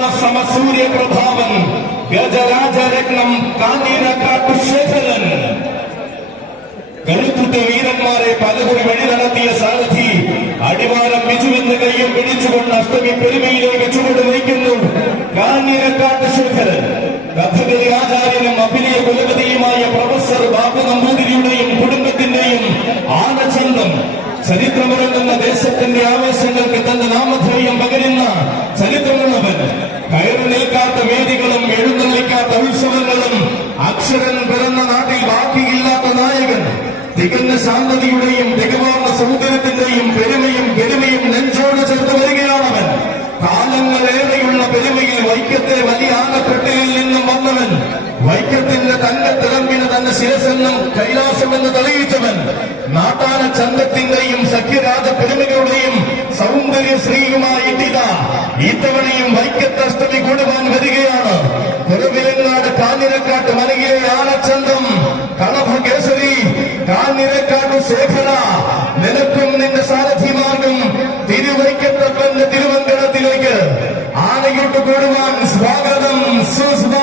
പ്രഭാത സമസൂര്യ പ്രഭാവൻ ഗജരാജരത്നം കാഞ്ഞിരക്കാട്ടു ശേഖരൻ വീരന്മാരെ പലകുറി വഴി നടത്തിയ സാരഥി അടിവാരം ബിജുവെന്ന് കയ്യും പിടിച്ചുകൊണ്ട് അഷ്ടമി പെരുമയിലേക്ക് ചുവട് നയിക്കുന്നു കാഞ്ഞിരക്കാട്ട് ശേഖരൻ കഥകളി ആചാര്യനും അഭിനയ കുലപതിയുമായ പ്രൊഫസർ ബാബു നമ്പൂതിരിയുടെയും കുടുംബത്തിന്റെയും ആനചന്തം. ചരിത്രമുറങ്ങുന്ന ദേശത്തിന്റെ ആവേശങ്ങൾക്ക് അക്ഷരൻ പിറന്ന നാട്ടിൽ ബാക്കിയില്ലാത്ത നായകൻ തികഞ്ഞ ശാന്തതയുടെയും തികവാർന്ന സൗന്ദര്യത്തിന്റെയും പെരുമയും പെരുമയും നെഞ്ചോട് ചേർത്ത് വരികയാണവൻ. കാലങ്ങളേറെയുള്ള പെരുമയിൽ വൈക്കത്തെ വലിയ ആനക്കെട്ടിലിൽ നിന്നും വന്നവൻ. വൈക്കത്തിന്റെ തന്റെ തിളമ്പിന് തന്റെ ശിരസെന്നും കൈലാസമെന്ന് തെളിയിച്ചവൻ. നാട്ടാന ചന്തത്തിന്റെയും സഖ്യരാജ പെരുമകളുടെയും സൗന്ദര്യ ശ്രീയുമായിട്ടിത ഇത്തവണയും വൈക്കത്തെ അഷ്ടമി കൂടുവാൻ വരികയാണ് കാഞ്ഞിരക്കാട്ടു ശേഖര. നിനക്കും നിന്റെ സാരഥിമാർക്കും തിരുവൈക്കത്തപ്പന്റെ തിരുവങ്കണത്തിലേക്ക് ആനയിട്ട് കൂടുവാൻ സ്വാഗതം സുസ്വാഗതം